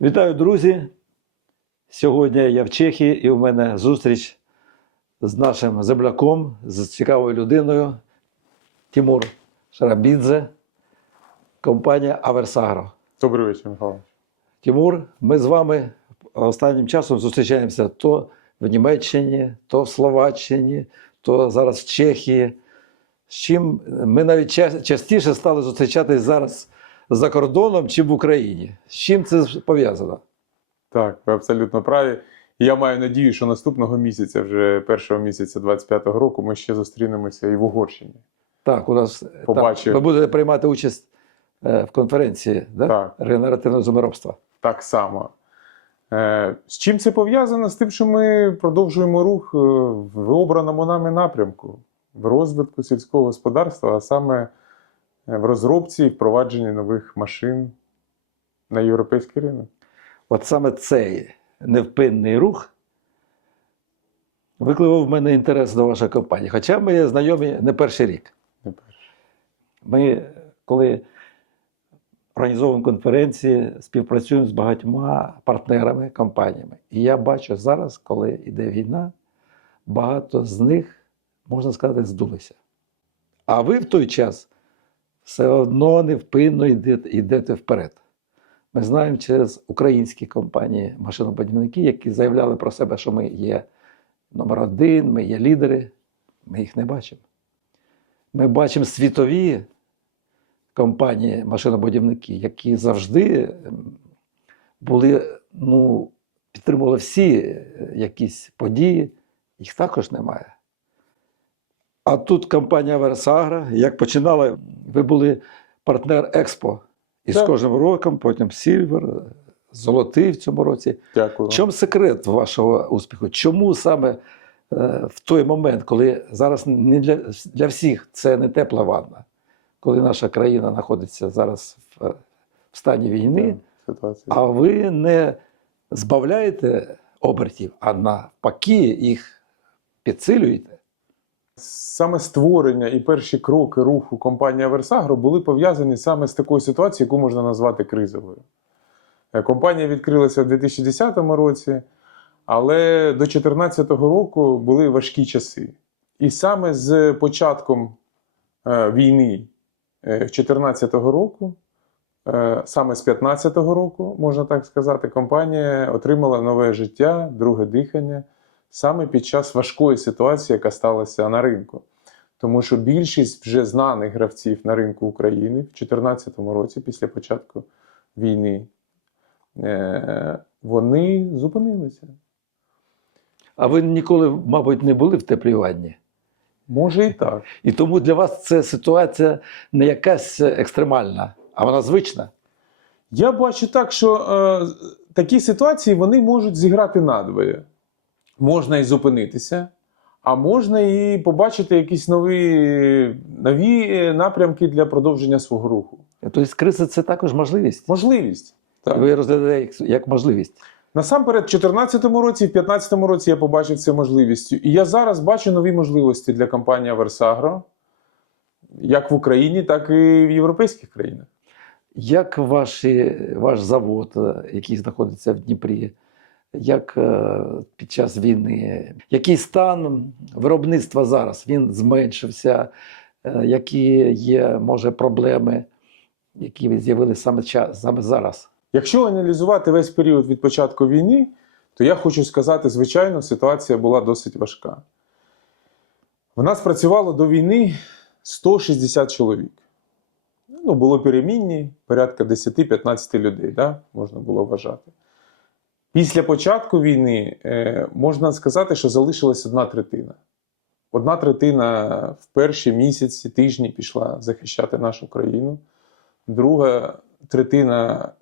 Вітаю, друзі! Сьогодні я в Чехії і у мене зустріч з нашим земляком, з цікавою людиною Тимур Шарабідзе, компанія Аверсагро. Добрий вечір, Михайло. Тимур, ми з вами останнім часом зустрічаємося то в Німеччині, то в Словаччині, то зараз в Чехії. З чим ми навіть частіше стали зустрічатись зараз за кордоном чи в Україні. З чим це пов'язано? Так, ви абсолютно праві. Я маю надію, що наступного місяця, вже першого місяця 25-го року, ми ще зустрінемося і в Угорщині. Так, у нас Побачив. Там, ви будете приймати участь е, в конференції да? Так. регенеративного землеробства. Так само. Е, з чим це пов'язано? З тим, що ми продовжуємо рух е, в обраному нами напрямку, в розвитку сільського господарства, а саме в розробці і впровадженні нових машин на європейський ринок. От саме цей невпинний рух викликав в мене інтерес до вашої компанії. Хоча ми знайомі не перший рік. Не перше. Ми, коли організовуємо конференції, співпрацюємо з багатьма партнерами, компаніями. І я бачу зараз, коли йде війна, багато з них, можна сказати, здулися. А ви в той час все одно невпинно йдете, вперед. Ми знаємо через українські компанії машинобудівники, які заявляли про себе, що ми є номер один, ми є лідери. Ми їх не бачимо. Ми бачимо світові компанії машинобудівники, які завжди були, ну, підтримували всі е, якісь події, їх також немає. А тут компанія Версагра, як починала, ви були партнер Експо. І з кожним роком, потім Сільвер, золотий в цьому році. Дякую. В чому секрет вашого успіху? Чому саме е, в той момент, коли зараз не для, для всіх це не тепла ванна, коли наша країна знаходиться зараз в, в стані війни, Ситуація. а ви не збавляєте обертів, а навпаки їх підсилюєте? Саме створення і перші кроки руху компанії Аверсагро були пов'язані саме з такою ситуацією, яку можна назвати кризовою. Е, Компанія відкрилася в 2010 році, але до 2014 року були важкі часи. І саме з початком е, війни е, 2014 року, е, саме з 2015 року, можна так сказати, компанія отримала нове життя, друге дихання саме під час важкої ситуації, яка сталася на ринку. Тому що більшість вже знаних гравців на ринку України в 2014 році, після початку війни, е, вони зупинилися. А ви ніколи, мабуть, не були в теплій ванні. Може і так. І тому для вас це ситуація не якась екстремальна, а вона звична. Я бачу так, що е, такі ситуації вони можуть зіграти надвоє. Можна і зупинитися, а можна і побачити якісь нові, нові е, напрямки для продовження свого руху. Тобто криза це також можливість. Можливість. Так. Ви розглядаєте як, як можливість. Насамперед, в 2014 році, в 2015 році я побачив це можливістю. І я зараз бачу нові можливості для компанії Аверсагро, як в Україні, так і в європейських країнах. Як ваші, ваш завод, е, який знаходиться в Дніпрі, як е, під час війни, який стан виробництва зараз? Він зменшився, Е, які є, може, проблеми, які з'явилися саме, час, саме зараз? Якщо аналізувати весь період від початку війни, то я хочу сказати, звичайно, ситуація була досить важка. В нас працювало до війни 160 чоловік. Ну, було перемінні, порядка 10-15 людей, да? можна було вважати. Після початку війни е, можна сказати, що залишилась одна третина. Одна третина в перші місяці, тижні пішла захищати нашу країну. Друга третина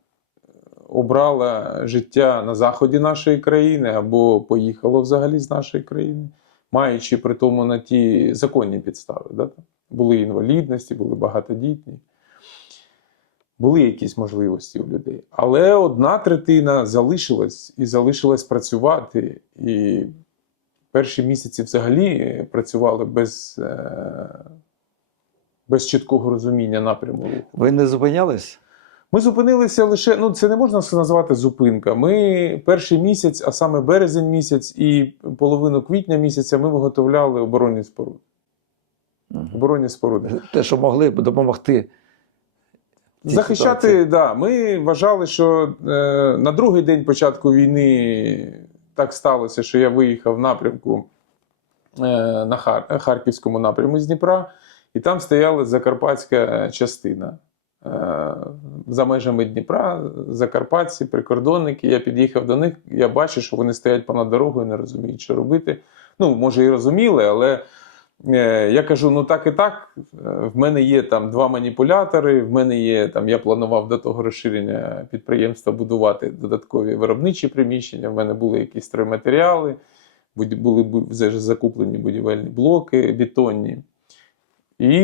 обрала життя на заході нашої країни або поїхала взагалі з нашої країни, маючи при тому на ті законні підстави. Да? Були інвалідності, були багатодітні, були якісь можливості у людей. Але одна третина залишилась і залишилась працювати. І перші місяці взагалі працювали без, е, без чіткого розуміння напряму. Ви не зупинялись? Ми зупинилися лише, ну це не можна назвати зупинка. Ми перший місяць, а саме березень місяць і половину квітня місяця ми виготовляли оборонні споруди. Оборонні споруди. Те, що могли б допомогти. Захищати, ситуації. да. Ми вважали, що е, на другий день початку війни так сталося, що я виїхав в напрямку е, на Хар- Харківському напрямку з Дніпра, і там стояла закарпатська частина. Е, За межами Дніпра, закарпатці, прикордонники. Я під'їхав до них, я бачу, що вони стоять понад дорогою, не розуміють, що робити. Ну, може, і розуміли, але Я кажу: ну так і так. е, В мене є там два маніпулятори. В мене є там. Я планував до того розширення підприємства будувати додаткові виробничі приміщення. В мене були якісь стройматеріали, були вже закуплені будівельні блоки бетонні. І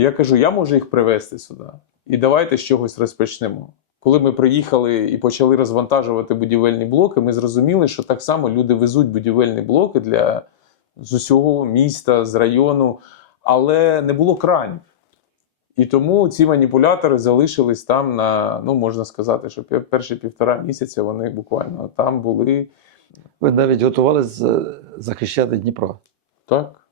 я кажу: я можу їх привезти сюди. І давайте з чогось розпочнемо. Коли ми приїхали і почали розвантажувати будівельні блоки, ми зрозуміли, що так само люди везуть будівельні блоки для з усього міста, з району, але не було кранів. І тому ці маніпулятори залишились там на, ну можна сказати, що перші півтора місяця вони буквально там були. Ви навіть готувалися захищати Дніпро. Так.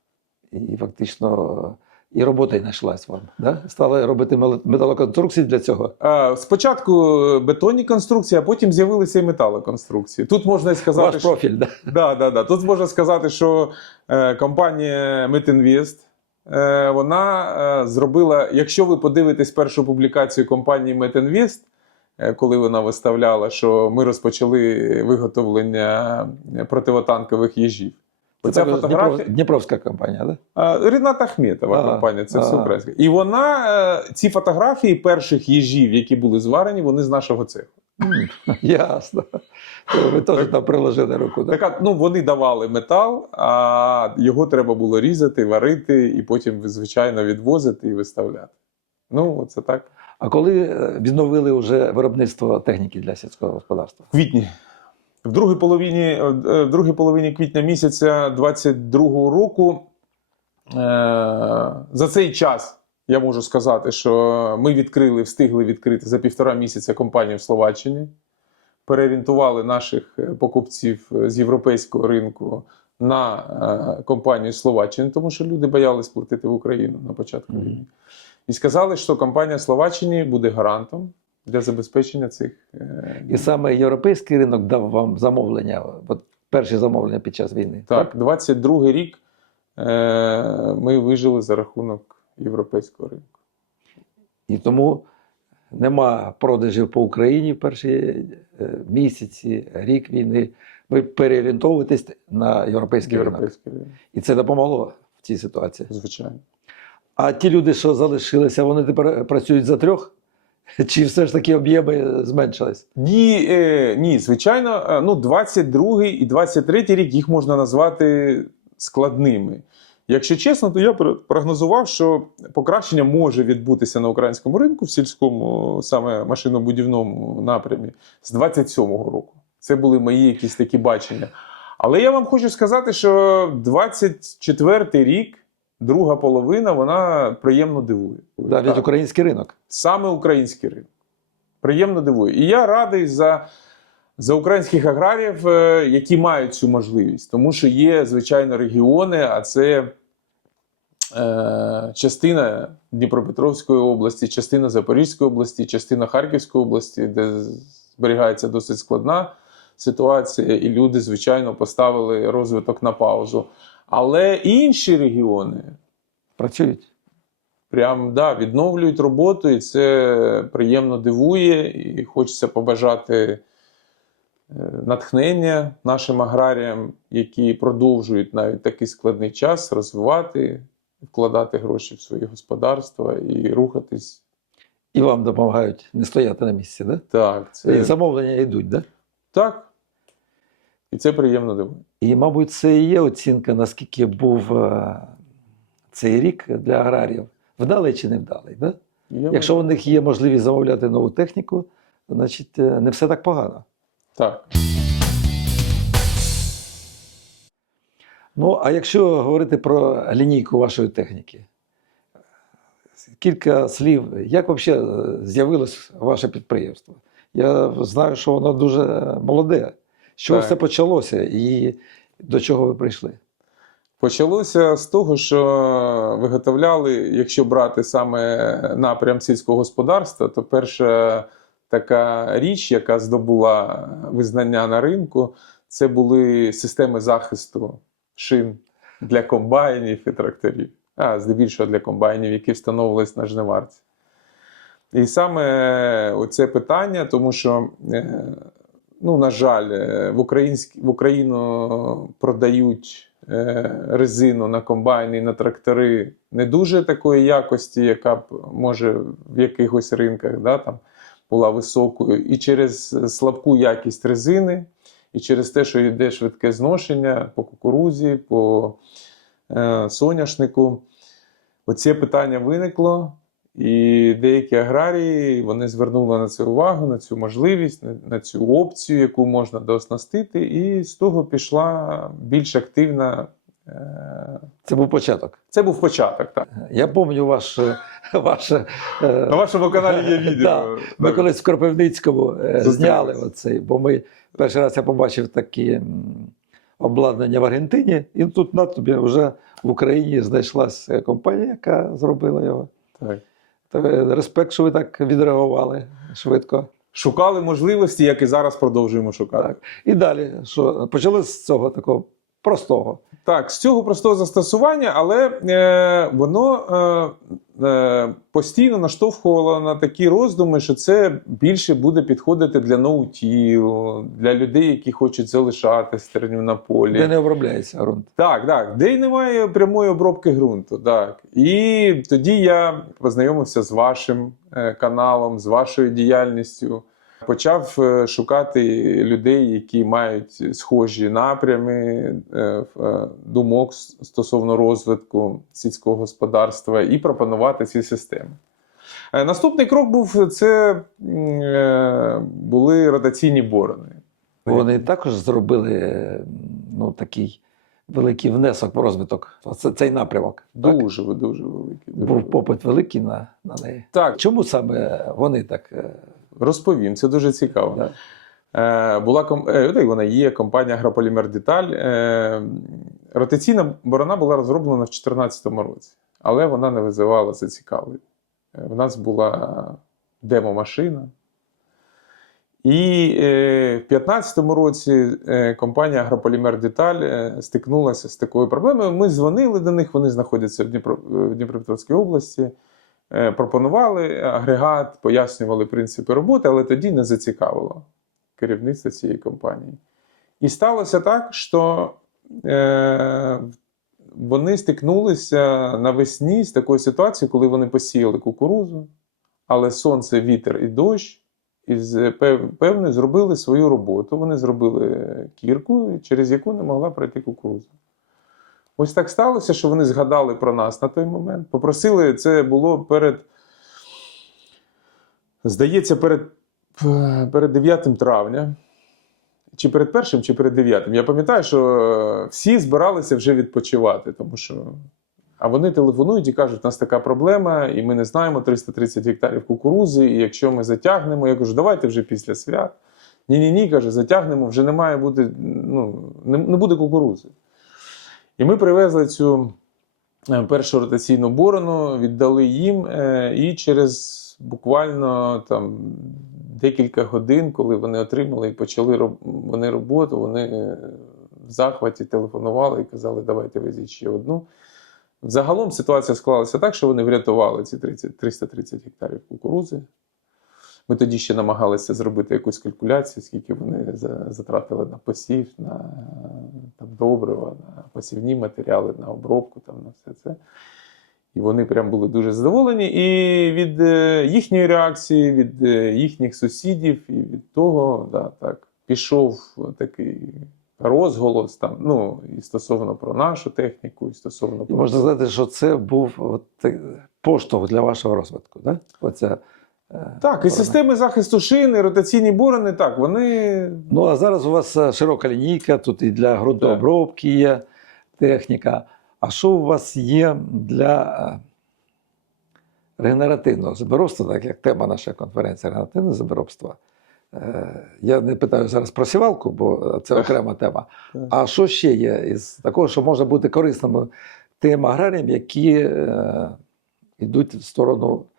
І фактично і робота й знайшлась вам. Да? Стали робити металоконструкції для цього. А, спочатку бетонні конструкції, а потім з'явилися і металоконструкції. Тут можна сказати, Ваш що, да? Да, да, да. Тут можна сказати, що е, компанія Метінвест е, вона е, зробила, якщо ви подивитесь першу публікацію компанії Метінвест, е, коли вона виставляла, що ми розпочали виготовлення противотанкових їжів. Це Оця фотографія. Дніпровська компанія, да? Ріната Ахметова А, компанія, це все а. українське. І вона, е, ці фотографії перших їжів, які були зварені, вони з нашого цеху. Ясно. Ви теж там приложили руку, да? Така, ну, вони давали метал, а його треба було різати, варити і потім, звичайно, відвозити і виставляти. Ну, це так. А коли е, відновили вже виробництво техніки для сільського господарства? В квітні. В другій половині, е, в другій половині квітня місяця 22-го року е, за цей час я можу сказати, що ми відкрили, встигли відкрити за півтора місяця компанію в Словаччині, переорієнтували наших е, покупців з європейського ринку на е, компанію Словаччини, тому що люди боялись платити в Україну на початку війни. І сказали, що компанія Словаччини буде гарантом для забезпечення цих. е, І саме європейський ринок дав вам замовлення, от перші замовлення під час війни. Так, 22 рік е, ми вижили за рахунок європейського ринку. І тому нема продажів по Україні в перші е, місяці, рік війни. Ви переорієнтовуєтесь на європейський ринок. Європейський ринок, І це допомогло в цій ситуації. звичайно. А ті люди, що залишилися, вони тепер працюють за трьох? Чи все ж таки об'єми зменшились? Ні, е, ні, звичайно, е, ну, 22 і 23 рік їх можна назвати складними. Якщо чесно, то я прогнозував, що покращення може відбутися на українському ринку в сільському, саме машинобудівному напрямі з 27-го року. Це були мої якісь такі бачення. Але я вам хочу сказати, що 24-й рік, друга половина, вона приємно дивує. Навіть український ринок. саме український ринок. Приємно дивує. І я радий за, за українських аграріїв, е, які мають цю можливість. Тому що є, звичайно, регіони, а це е, частина Дніпропетровської області, частина Запорізької області, частина Харківської області, де зберігається досить складна ситуація, і люди, звичайно, поставили розвиток на паузу. Але інші регіони, Працюють. прям да, відновлюють роботу, і це приємно дивує. І хочеться побажати е, натхнення нашим аграріям, які продовжують навіть такий складний час розвивати, вкладати гроші в свої господарства і рухатись. І вам допомагають не стояти на місці, да? Так, І це замовлення йдуть, да? так. І це приємно дивує. І, мабуть, це і є оцінка, наскільки був е, цей рік для аграріїв. Вдалий чи не вдалий. Да? Я Якщо вважаю- них є можливість замовляти нову техніку, значить е, не все так погано. Так. Ну, а якщо говорити про лінійку вашої техніки, кілька слів, як взагалі з'явилось ваше підприємство? Я знаю, що воно дуже молоде. З чого Так. все почалося і до чого ви прийшли? Почалося з того, що виготовляли, якщо брати саме напрям сільського господарства, то перша така річ, яка здобула визнання на ринку, це були системи захисту шин для комбайнів і тракторів, а здебільшого для комбайнів, які встановились на жниварці. І саме оце питання, тому що, е, ну, на жаль, е, в, українськ... в Україну продають е, резину на комбайни і на трактори не дуже такої якості, яка б може в якихось ринках да, там, була високою. І через слабку якість резини, і через те, що йде швидке зношення по кукурузі, по е, соняшнику. Оце питання виникло. І деякі аграрії вони звернули на це увагу, на цю можливість, на, на цю опцію, яку можна дооснастити, і з того пішла більш активна. е, Це був початок. Це був початок. Так. Я пам'ятаю ваше, ваше е, На вашому каналі є відео. Да. Ми колись в Кропивницькому е, зняли оцей, бо ми перший раз я побачив такі обладнання в Аргентині, і тут на тобі вже в Україні знайшлася компанія, яка зробила його. Так. Респект, що ви так відреагували швидко. Шукали можливості, як і зараз продовжуємо шукати. Так. І далі, що почали з цього такого простого. Так, з цього простого застосування, але е, воно е, постійно наштовхувала на такі роздуми, що це більше буде підходити для ноутіл, для людей, які хочуть залишати стерню на полі. Де не обробляється ґрунт. Так, так, де й немає прямої обробки ґрунту. Так. І тоді я познайомився з вашим е, каналом, з вашою діяльністю. Почав е, шукати людей, які мають схожі напрями е, е, думок стосовно розвитку сільського господарства і пропонувати ці системи. Наступний крок був це були ротаційні борони. Вони також зробили ну, такий великий внесок в розвиток. Це, цей напрямок. Так? Дуже, дуже великі. Дуже Був попит великий на, на неї. Так, Чому саме вони так? Розповім, це дуже цікаво. да? Е, була ком... е, вона є компанія Агрополімер Деталь. Е, ротаційна борона була розроблена в 2014 році, але вона не визивала зацікавлення. Е, в нас була демо-машина. І е, в 2015 році е, компанія Агрополімер Деталь е, стикнулася з такою проблемою. Ми дзвонили до них, вони знаходяться в, Дніпро... в Дніпропетровській області. Е, пропонували агрегат, пояснювали принципи роботи, але тоді не зацікавило керівництво цієї компанії. І сталося так, що е, вони стикнулися навесні з такою ситуацією, коли вони посіяли кукурузу, але сонце, вітер і дощ, і з- пев- певне зробили свою роботу. Вони зробили кірку, через яку не могла пройти кукуруза. Ось так сталося, що вони згадали про нас на той момент. Попросили, це було перед, здається, перед, перед 9 травня. Чи перед першим, чи перед 9. Я пам'ятаю, що е, всі збиралися вже відпочивати, тому що. А вони телефонують і кажуть, у нас така проблема, і ми не знаємо 330 гектарів кукурузи. І якщо ми затягнемо, я кажу, давайте вже після свят. Ні-ні ні, каже, затягнемо, вже не має бути, ну, не, не буде кукурузи. І ми привезли цю е, першу ротаційну борону, віддали їм, е, і через буквально там декілька годин, коли вони отримали і почали вони роботу, вони е, в захваті телефонували і казали, давайте везіть ще одну. Загалом ситуація склалася так, що вони врятували ці 30, 330 гектарів кукурузи. Ми тоді ще намагалися зробити якусь калькуляцію, скільки вони затратили на посів, на там, добрива, на посівні матеріали, на обробку, там, на все це. І вони прям були дуже задоволені. І від е, їхньої реакції, від е, їхніх сусідів, і від того, да, так, пішов такий розголос там, ну, і стосовно про нашу техніку, і стосовно про можна сказати, що це був от, поштовх для вашого розвитку. Да? Оця, е, Так, і системи захисту шини, ротаційні борони, так, вони. Ну, а зараз у вас е, широка лінійка, тут і для ґрунтообробки є техніка. А що у вас є для регенеративного землеробства, так як тема нашої конференції регенеративне землеробство. Е, Я не питаю зараз про сівалку, бо це окрема тема. А що ще є із такого, що може бути корисним тим аграріям, які е, йдуть в сторону е,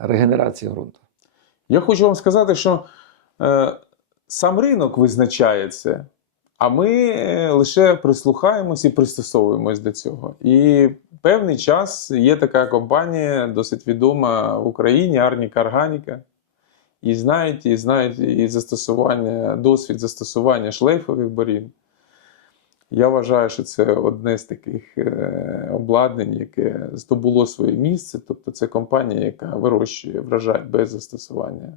регенерації ґрунту? Я хочу вам сказати, що е, сам ринок визначає це, а ми е, лише прислухаємось і пристосовуємось до цього. І певний час є така компанія, досить відома в Україні, Арніка Органіка. І знають, і знають і застосування, досвід застосування шлейфових борін. Я вважаю, що це одне з таких е, обладнань, яке здобуло своє місце. Тобто це компанія, яка вирощує врожай без застосування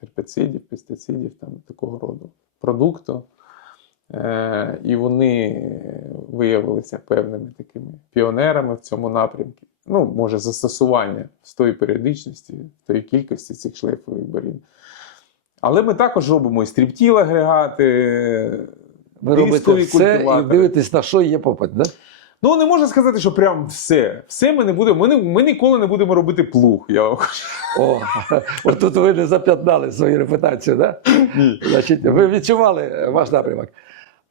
гербіцидів, пестицидів, там, такого роду продукту. Е, і вони виявилися певними такими піонерами в цьому напрямку. Ну, може, застосування з тої періодичності, з тої кількості цих шлейфових борін. Але ми також робимо і стріптіл агрегати. Ви робите все і дивитесь, на що є попит, да? Ну, не можна сказати, що прям все. Все ми не будемо. Ми, не, ми ніколи не будемо робити плуг. Я вам кажу. О, отут ви не зап'ятнали свою репутацію, да? Ні. Значить, ви відчували ваш напрямок.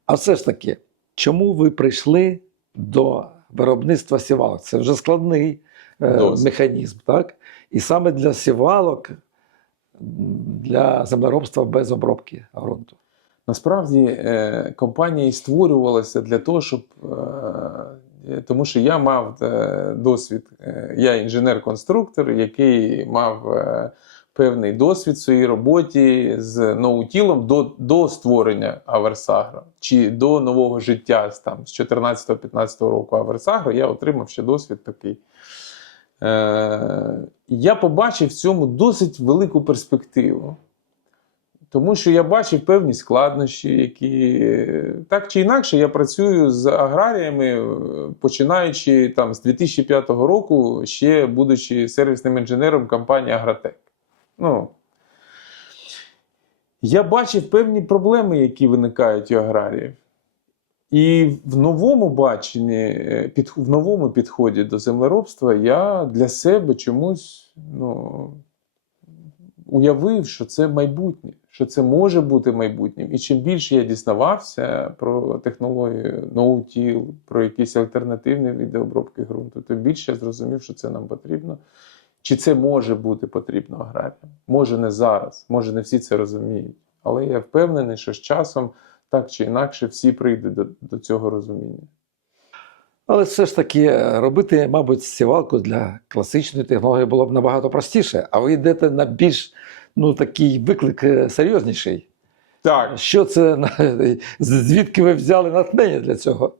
А все ж таки, чому ви прийшли до виробництва сівалок? Це вже складний е, механізм, так? І саме для сівалок, для землеробства без обробки ґрунту. Насправді е, компанія і створювалася для того, щоб. Е, тому що я мав е, досвід, я інженер-конструктор, який мав певний досвід в своїй роботі з ноутілом до, до створення Аверсагро чи до нового життя там, з 14-15 року Аверсагро, я отримав ще досвід такий. Я побачив в цьому досить велику перспективу. Тому що я бачив певні складнощі, які так чи інакше я працюю з аграріями, е, починаючи там з 2005 року, ще будучи сервісним інженером компанії Агротек. Ну, я бачив певні проблеми, які виникають у аграріїв. І в новому баченні, е, під, в новому підході до землеробства я для себе чомусь ну, уявив, що це майбутнє, що це може бути майбутнім. І чим більше я дізнавався про технологію ноутіл, про якісь альтернативні види обробки ґрунту, тим більше я зрозумів, що це нам потрібно. Чи це може бути потрібно аграріям? Може не зараз, може не всі це розуміють. Але я впевнений, що з часом так чи інакше всі прийдуть до, до цього розуміння. Але все ж таки е, робити, мабуть, сівалку для класичної технології було б набагато простіше, а ви йдете на більш ну, такий виклик е, серйозніший. Так, Що це звідки ви взяли натхнення для цього?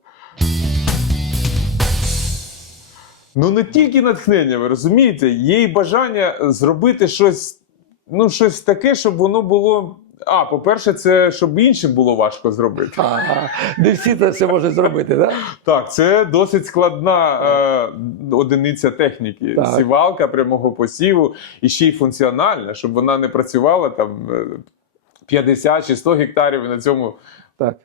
Ну не тільки натхнення, ви розумієте, є і бажання зробити щось, ну, щось таке, щоб воно було. А, по-перше, це щоб іншим було важко зробити. Ага, не всі це все можуть зробити, так? Так, це досить складна е, одиниця техніки. Так. Сівалка прямого посіву і ще й функціональна, щоб вона не працювала там е, 50 чи 100 гектарів і на цьому Так.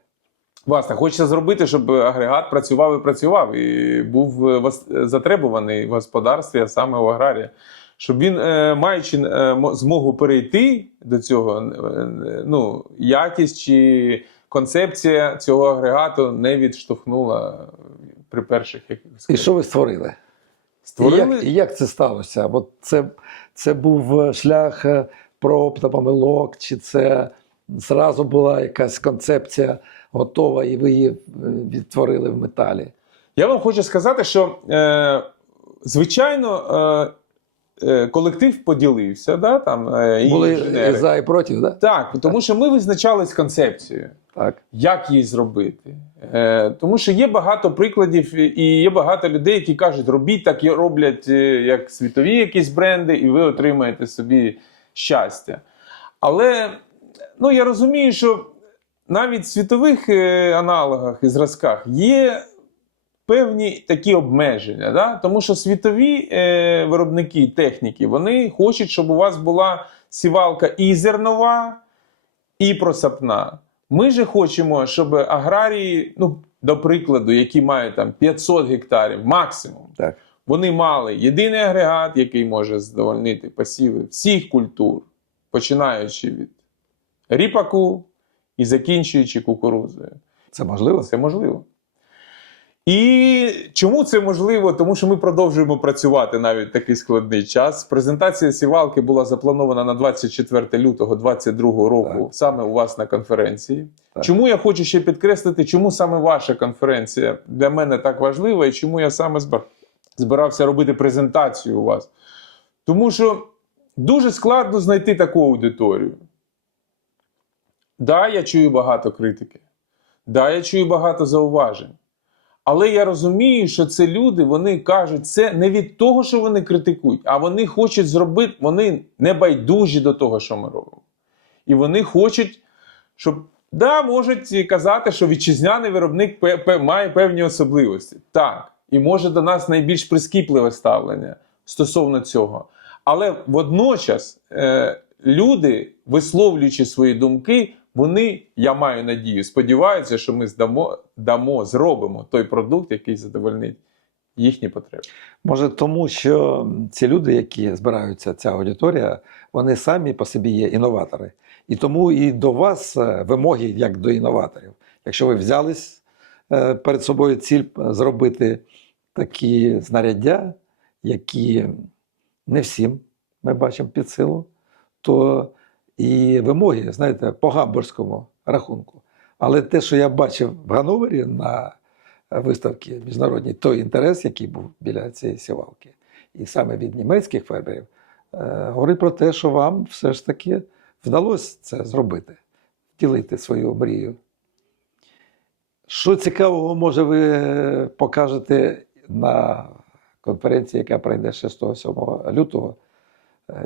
Власне, хочеться зробити, щоб агрегат працював і працював, і був е, затребуваний в господарстві, а саме у аграрія. Щоб він, е, маючи е, змогу перейти до цього, е, ну, якість чи концепція цього агрегату не відштовхнула при перших якихось. І що ви створили? І як, і як це сталося? Бо це, це був шлях проб та помилок, чи це зразу була якась концепція готова, і ви її відтворили в металі? Я вам хочу сказати, що е, звичайно е, колектив поділився, да, там, е, і Були інженери. за і проти, да? Так, тому що ми визначались концепцією. так? як її зробити. Е, тому що є багато прикладів, і є багато людей, які кажуть, робіть так, і роблять е, як світові якісь бренди, і ви отримаєте собі щастя. Але ну, я розумію, що навіть в світових е, аналогах і зразках є певні такі обмеження. Да? Тому що світові е, виробники техніки вони хочуть, щоб у вас була сівалка і зернова, і просапна. Ми же хочемо, щоб аграрії, ну, до прикладу, які мають там 500 гектарів максимум, Так. вони мали єдиний агрегат, який може задовольнити посіви всіх культур, починаючи від ріпаку і закінчуючи кукурудзою. Це можливо? Це можливо. І чому це можливо? Тому що ми продовжуємо працювати навіть такий складний час. Презентація сівалки була запланована на 24 лютого 2022 року, Так. саме у вас на конференції. Так. Чому я хочу ще підкреслити, чому саме ваша конференція для мене так важлива, і чому я саме збирався робити презентацію у вас? Тому що дуже складно знайти таку аудиторію. Да, я чую багато критики. Да, я чую багато зауважень. Але я розумію, що це люди, вони кажуть це не від того, що вони критикують, а вони хочуть зробити, вони не байдужі до того, що ми робимо. І вони хочуть, щоб да, можуть казати, що вітчизняний виробник має певні особливості. Так, і може до нас найбільш прискіпливе ставлення стосовно цього. Але водночас е, люди, висловлюючи свої думки, вони, я маю надію, сподіваються, що ми здамо, дамо, зробимо той продукт, який задовольнить їхні потреби. Може, тому що ці люди, які збираються, ця аудиторія, вони самі по собі є інноватори. І тому і до вас е, вимоги як до інноваторів. Якщо ви взялись е, перед собою ціль е, зробити такі знаряддя, які не всім ми бачимо під силу, то і вимоги, знаєте, по гамбурзькому рахунку. Але те, що я бачив в Гановері на виставці міжнародній, той інтерес, який був біля цієї сівалки, і саме від німецьких фермерів, е, говорить про те, що вам все ж таки вдалося це зробити, втілити свою мрію. Що цікавого, може, ви покажете на конференції, яка пройде 6-7 лютого,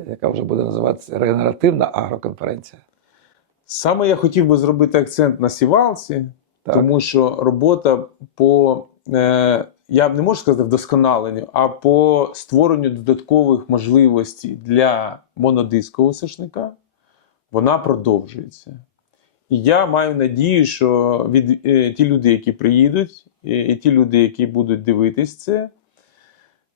яка вже буде називатися Регенеративна агроконференція. Саме я хотів би зробити акцент на сівалці, Так. тому що робота по, е, я б не можу сказати вдосконаленню, а по створенню додаткових можливостей для монодискового сушника, вона продовжується. І я маю надію, що від е, ті люди, які приїдуть, і, і ті люди, які будуть дивитись це,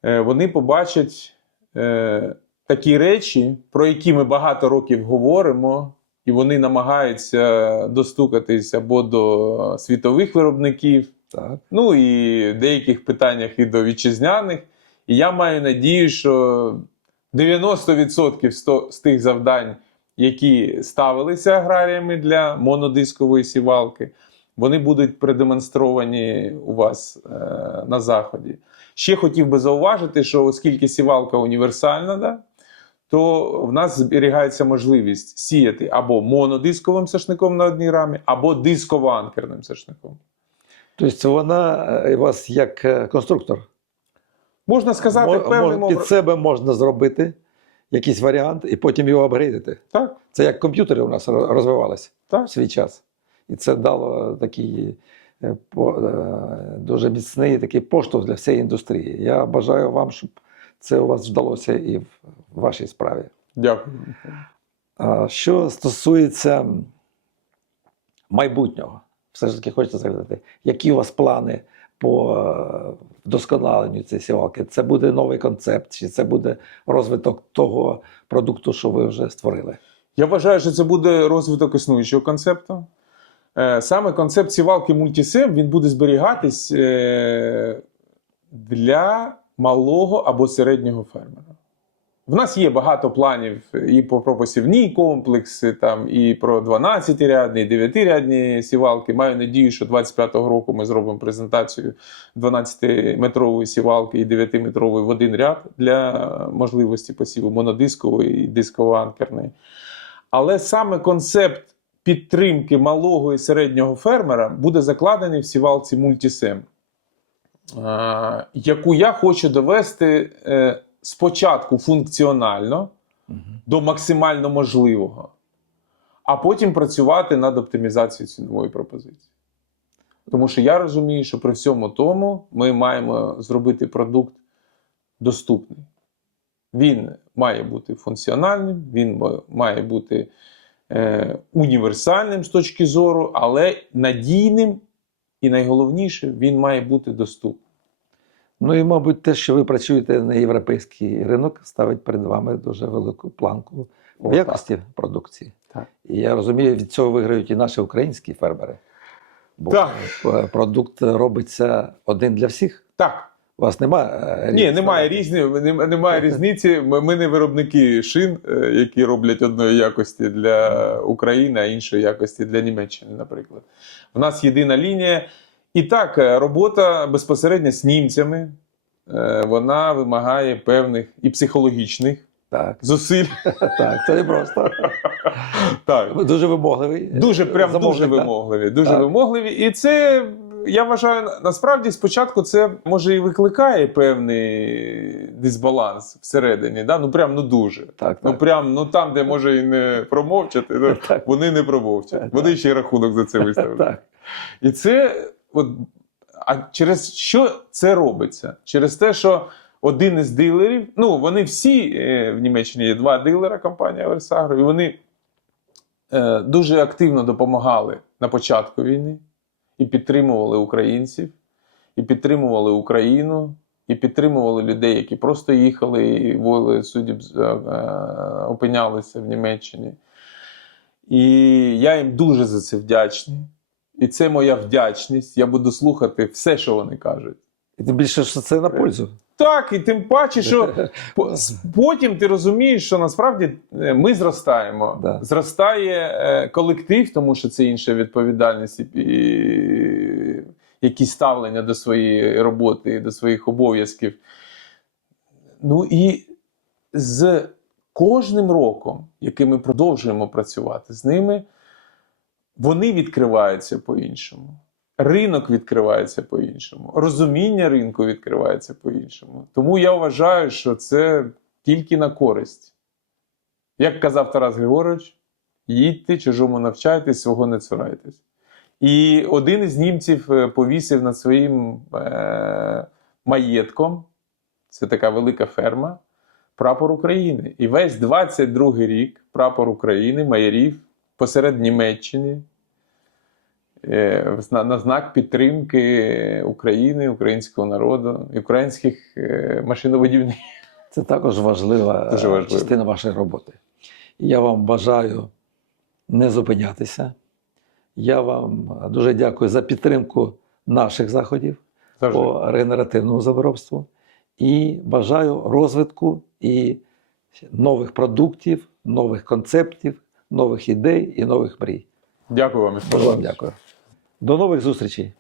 е, вони побачать е, такі речі, про які ми багато років говоримо, і вони намагаються достукатись або до світових виробників, Так. ну і в деяких питаннях і до вітчизняних. І я маю надію, що 90% з з тих завдань, які ставилися аграріями для монодискової сівалки, вони будуть продемонстровані у вас е, на заході. Ще хотів би зауважити, що оскільки сівалка універсальна, да, то в нас зберігається можливість сіяти або монодисковим сошником на одній рамі, або дисково-анкерним сошником. Тобто це вона е, у вас як е, конструктор. Можна сказати, Мо- певним мож- під себе можна зробити якийсь варіант і потім його апгрейдити. Так, Це як комп'ютери у нас розвивалися так. в свій час. І це дало такий е, дуже міцний такий поштовх для всієї індустрії. Я бажаю вам, щоб це у вас вдалося і в вашій справі. Дякую. Що стосується майбутнього, все ж таки хочеться запитати, які у вас плани по е, вдосконаленню цієї сівалки? Це буде новий концепт, чи це буде розвиток того продукту, що ви вже створили? Я вважаю, що це буде розвиток існуючого концепту. Е, Саме концепт сівалки мультисем він буде зберігатись е, для малого або середнього фермера. В нас є багато планів і про посівні комплекси, там, і про 12-рядні, і 9-рядні сівалки. Маю надію, що 25-го року ми зробимо презентацію 12-метрової сівалки і 9-метрової в один ряд для можливості посіву монодискової і дисково-анкерної. Але саме концепт підтримки малого і середнього фермера буде закладений в сівалці е, яку я хочу довести е, спочатку функціонально до максимально можливого, а потім працювати над оптимізацією цінової пропозиції. Тому що я розумію, що при всьому тому ми маємо зробити продукт доступний. Він має бути функціональним, він має бути е, універсальним з точки зору, але надійним і найголовніше, він має бути доступним. Ну і, мабуть, те, що ви працюєте на європейський ринок, ставить перед вами дуже велику планку О, в якості продукції. Так. І я розумію, від цього виграють і наші українські фермери. Бо Так. е, продукт робиться один для всіх. Так. У вас немає Ні, немає різні, немає різниці. Ми, ми не виробники шин, е, які роблять одної якості для України, а іншої якості для Німеччини, наприклад. У нас єдина лінія. І так, е, робота безпосередньо з німцями. е, Вона вимагає певних і психологічних Так, зусиль. так, це не просто. Так. Дуже вимогливий. е, Дуже прям замовник, дуже так? вимогливі. Дуже Так. вимогливі. І це я вважаю, насправді спочатку це може і викликає певний дисбаланс всередині. Да? Ну прям ну дуже. Так, Ну так. прям ну там, де може і не промовчати, Так. вони не промовчать. Так. Вони ще й рахунок за це виставили. Так. І це от, а через що це робиться? Через те, що один із дилерів, ну вони всі е, в Німеччині є два дилера компанія Версагро, і вони е, дуже активно допомагали на початку війни і підтримували українців, і підтримували Україну, і підтримували людей, які просто їхали і волею суддів е, опинялися в Німеччині. І я їм дуже за це вдячний. І це моя вдячність. Я буду слухати все, що вони кажуть. І тим більше, що це на пользу. Так, і тим паче, що потім ти розумієш, що насправді е, ми зростаємо. Да. Зростає е, колектив, тому що це інша відповідальність і, якісь ставлення до своєї роботи, до своїх обов'язків. Ну і з кожним роком, яким ми продовжуємо працювати з ними, вони відкриваються по-іншому. Ринок відкривається по-іншому, розуміння ринку відкривається по-іншому. Тому я вважаю, що це тільки на користь. Як казав Тарас Григорович, їдьте, чужому навчайтесь, свого не цурайтесь. І один із німців е, повісив над своїм е- маєтком, це така велика ферма, прапор України. І весь 22-й рік прапор України майорів посеред Німеччини е, на, на знак підтримки України, українського народу, і українських е, машинобудівників. Це також важлива е, важливо. частина вашої роботи. Я вам бажаю не зупинятися. Я вам дуже дякую за підтримку наших заходів Завжди. по регенеративному заборобству і бажаю розвитку і нових продуктів, нових концептів, нових ідей і нових мрій. Дякую вам. Вам дякую. До нових зустрічей.